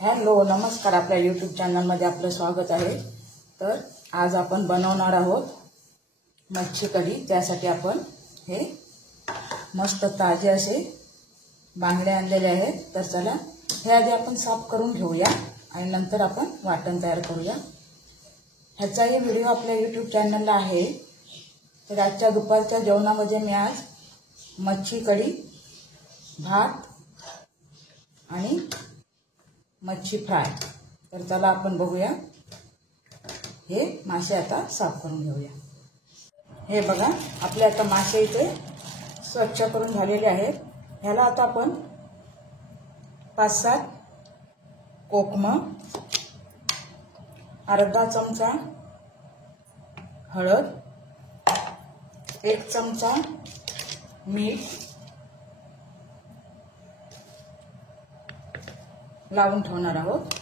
Hello, नमस्कार. आपल्या YouTube चॅनलमध्ये आपलं स्वागत आहे. तर आज आपण बनवणार आहोत मच्छी कढी. त्यासाठी आपण हे मस्त ताजे असे बांगडे आणलेले आहेत. तर चला हे आधी आपण साफ करून घेऊया आणि नंतर आपण वाटण तयार करूया. ह्याचाही व्हिडिओ आपल्या यूट्यूब चॅनलला आहे. तर आजच्या दुपारच्या जेवणामध्ये मी आज मच्छी कढी, भात आणि मच्छी फ्राय. तर चला आपण बघूया. हे मासे आता साफ करून घेऊया. हे बघा, आपले आता मासे इथे स्वच्छ करून झालेले आहेत. ह्याला आता आपण 5-7 कोकम, अर्धा चमचा हळद, 1 चमचा मीठ लावून ठेवणार आहोत.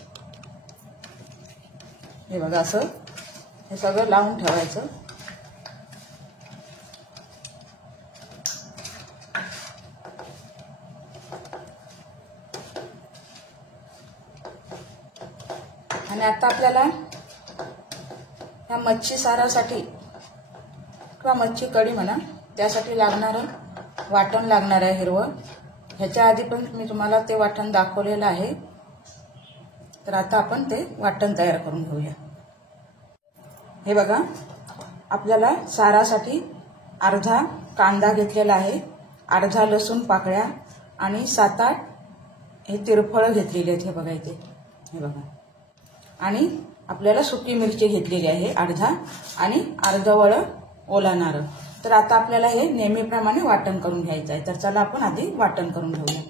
हे बघा, असं हे सगळं लावून ठेवायचं. आणि आता आपल्याला ह्या मच्छी सारासाठी किंवा मच्छी कढी म्हणा, त्यासाठी लागणारं वाटण लागणार आहे हिरवं. ह्याच्या आधी पण मी तुम्हाला ते वाटण दाखवलेलं आहे. तर आता आपण ते वाटण तयार करून घेऊया. हे बघा, आपल्याला सारासाठी अर्धा कांदा घेतलेला आहे, अर्धा लसूण पाकळ्या आणि 7-8 हे तिरफळं घेतलेले आहेत. हे बघा इथे, हे बघा. आणि आपल्याला सुकी मिरची घेतलेली आहे अर्धा आणि अर्धवळ ओला नारळ. तर आता आपल्याला हे नेहमीप्रमाणे वाटण करून घ्यायचं आहे. तर चला आपण आधी वाटण करून घेऊया.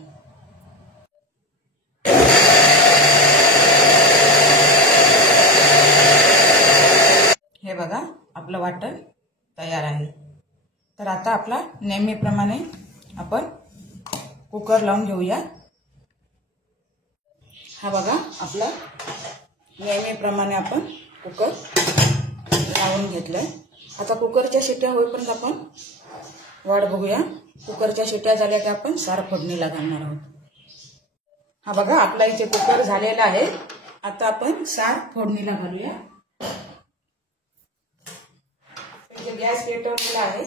हे बघा, आपलं वाटण तयार आहे. तर आता आपला नेहमीप्रमाणे आपण कुकर लावून घेऊया. हा बघा, आपला नेहमीप्रमाणे आपण कुकर लावून घेतलंय. आता कुकरच्या शिट्ट्या होईपर्यंत आपण वाट बघूया. कुकरच्या शिट्ट्या झाल्या की आपण सार फोडणीला घालणार आहोत. हा बघा, आपला इथे कुकर झालेला आहे. आता आपण सार फोडणीला घालूया. इथे गॅस पेटवलेला आहे.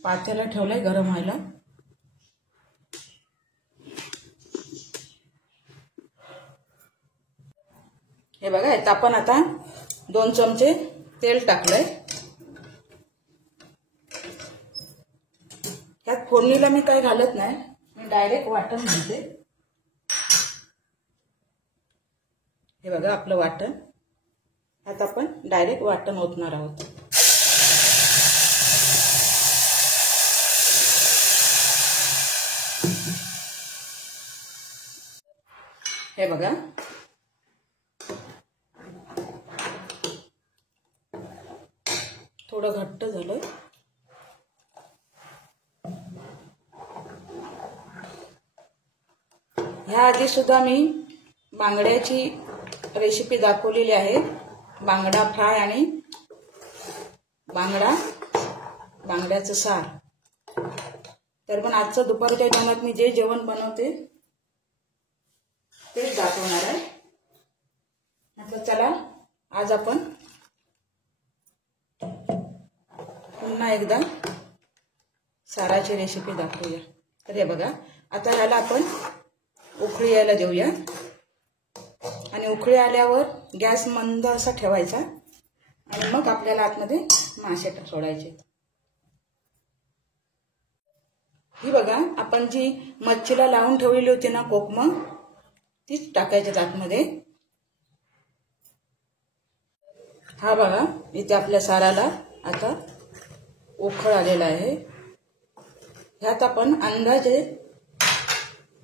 पातेलं ठेवलंय गरम व्हायला. हे बघा, इथं आपण आता 2 चमचे तेल टाकलंय. ह्यात फोडणीला मी काही घालत नाही, मी डायरेक्ट वाटण घालते. हे बघा, आपलं वाटण. आता आपण डायरेक्ट वाटण ओतणार आहोत. हे बघा, थोडं घट्ट झालं. ह्या आधी सुद्धा मी बांगड्याची रेसिपी दाखवलेली आहे. बांगडा फ्राय आणि बांगड्याचं सार. तर पण आजचं दुपारच्या जेवणात मी जे जेवण बनवते तेच दाखवणार आहे. आता चला आज आपण पुन्हा एकदा साराची रेसिपी दाखवूया. तर हे बघा, आता ह्याला आपण उकळी यायला देऊया. आणि उकळी आल्यावर गॅस मंद असा ठेवायचा आणि मग आपल्याला आतमध्ये मासे सोडायचे. ही बघा, आपण जी मच्छीला लावून ठेवलेली होती ना कोकम, तीच टाकायची आतमध्ये. हा बघा, इथे आपल्या साराला आता उकळ आलेला आहे. ह्यात आपण अंदाजे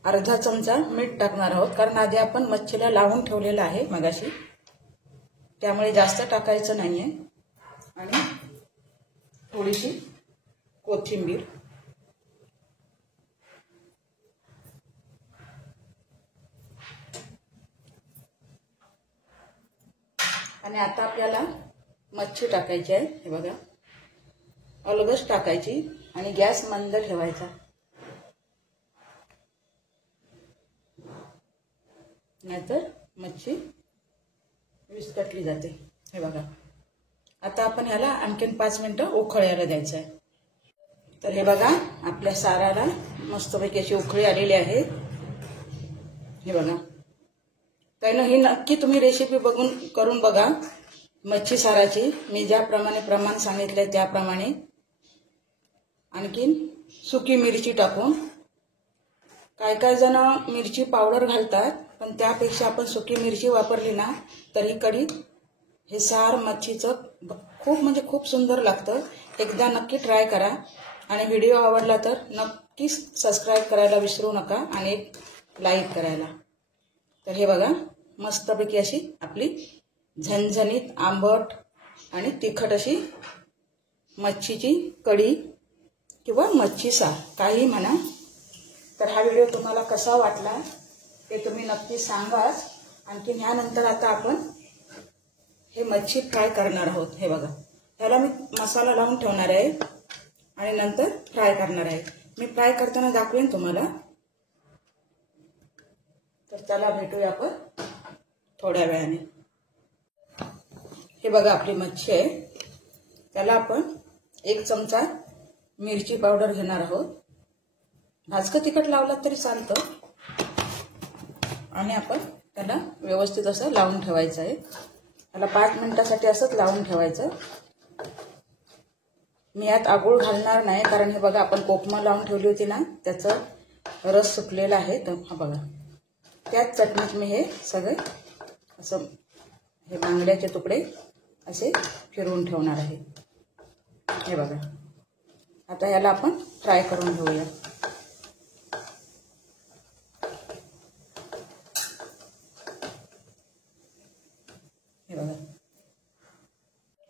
अर्धा चमचा मीठ टाकणार आहोत, कारण आधी आपण मच्छीला लावून ठेवलेलं आहे मगाशी, त्यामुळे जास्त टाकायचं नाहीये. आणि थोडीशी कोथिंबीर. आणि आता आपल्याला मच्छी टाकायची आहे. हे बघा, अलगच टाकायची आणि गॅस मंद ठेवायचा, नाहीतर मच्छी विस्कटली जाते। हे बघा, आता आपण ह्याला आणखीन 5 मिनिटं उकळायला द्यायचं आहे। तर हे बघा, आपल्या साराला मस्तपैकी अशी उकळी आलेली आहे। हे बघा, त्यानं ही नक्की तुम्ही रेसिपी करून बघा मच्छी साराची। मी ज्याप्रमाणे प्रमाण सांगितले त्याप्रमाणे, आणखीन सुकी मिरची टाकून, काय जण मिरची पावडर घालतात, पण त्यापेक्षा आपण सुकी मिरची वापरली ना तर ही कढी, हे सार मच्छीचं खूप सुंदर लागतं। एकदा नक्की ट्राय करा आणि व्हिडिओ आवडला तर नक्कीच सबस्क्राइब करायला विसरू नका आणि एक लाईक करायला। तर हे बघा, मस्तपैकी अशी आपली झणझणीत आंबट आणि तिखट अशी मच्छीची कढी किंवा मच्छी सार, काही म्हणा। तर हा व्हिडिओ तुम्हाला कसा वाटला ते तुम्ही नक्की सांगाच। आणखी ह्यानंतर आता आपण हे मच्छी फ्राय करणार आहोत। हे बघा, ह्याला मी मसाला लावून ठेवणार आहे आणि नंतर फ्राय करणार आहे। मी फ्राय करताना दाखवेन तुम्हाला। तर चला भेटूया आपण थोड्या वेळाने। हे बघा, आपली मच्छी आहे, त्याला आपण 1 चमचा मिरची पावडर घेणार आहोत। भाजकं तिखट लावलं तरी चालतं आणि आपण त्याला व्यवस्थित असं लावून ठेवायचं आहे। त्याला 5 मिनिटासाठी असंच लावून ठेवायचं। मी यात आगूळ घालणार नाही, कारण हे बघा, आपण कोकमा लावून ठेवली होती ना, त्याचा रस सुटलेला आहे। तर हा बघा, त्याच चटणीत मी हे सगळे असं हे बांगड्याचे तुकडे असे फिरवून ठेवणार आहे। हे बघा, आता याला आपण फ्राय करून घेऊया।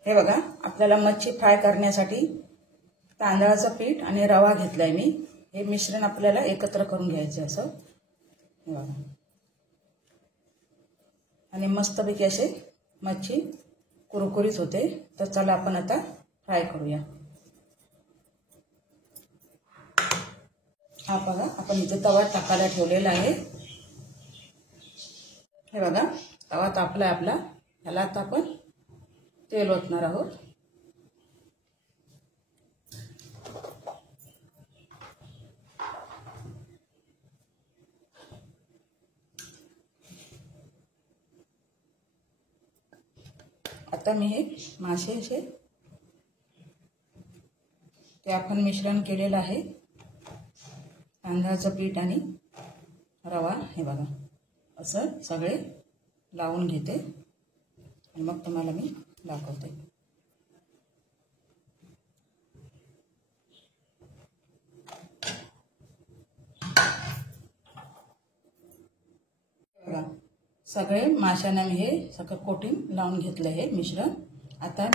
हे बघा, आपल्याला मच्छी फ्राय करण्यासाठी तांदळाचं पीठ आणि रवा घेतलाय मी। हे मिश्रण आपल्याला एकत्र करून घ्यायचं असं। हे बघा, आणि मस्तपैकी असे मच्छी कुरकुरीत होते। तर चला आपण आता फ्राय करूया। हा बघा, आपण इथे तवा टाकायला ठेवलेला आहे। हे बघा, तवा तापलाय आपला। ह्याला आता आपण तेल ओतणार आहोत। आता मी हे मासे असे ते आपण मिश्रण केलेलं आहे, तांदळाचं पीठ आणि रवा। हे बघा, असं सगळे लावून घेते आणि मग तुम्हाला मी दाखवते। बघा, सगळे माशांना मी हे सगळं कोटिंग लावून घेतलं हे मिश्रण। आता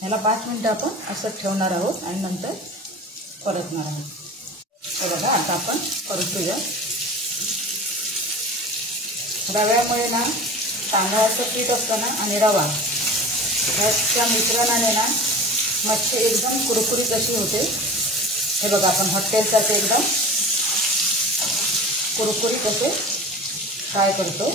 ह्याला 5 मिनिटं आपण असं ठेवणार आहोत आणि नंतर परतणार आहोत। हे बघा, आता आपण परतूया। रव्यामुळे ना, तांदळाचं पीठ असतं ना आणि रवा, ह्याच्या मिश्रणाने ना मच्छी एकदम कुरकुरीत अशी होते। हे बघा, आपण हॉटेलसारखे एकदम कुरकुरीत असे फ्राय करतो।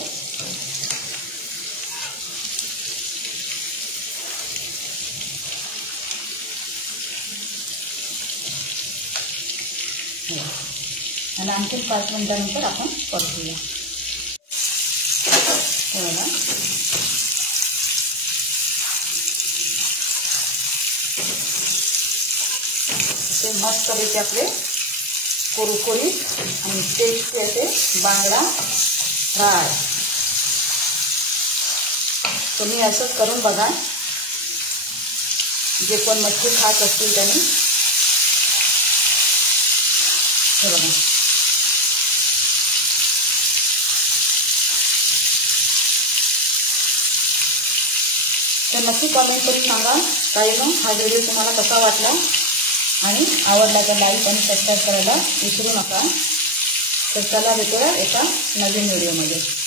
आणि आणखीन 5 मिनिटानंतर आपण परतूया। ते मस्तपैकी आपले कुरकुरीत आणि टेस्टी असे बांगडा फ्राय। तुम्ही असंच करून बघा, जे कोण मच्छी खात असतील त्यांनी। हे बघा, तर नक्की कमेंट करून सांगा ताईंनो हा व्हिडिओ तुम्हाला कसा वाटला आणि आवडला तर लाईक आणि सबस्क्राईब करायला विसरू नका. तर चला भेटूया एका नवीन व्हिडिओमध्ये.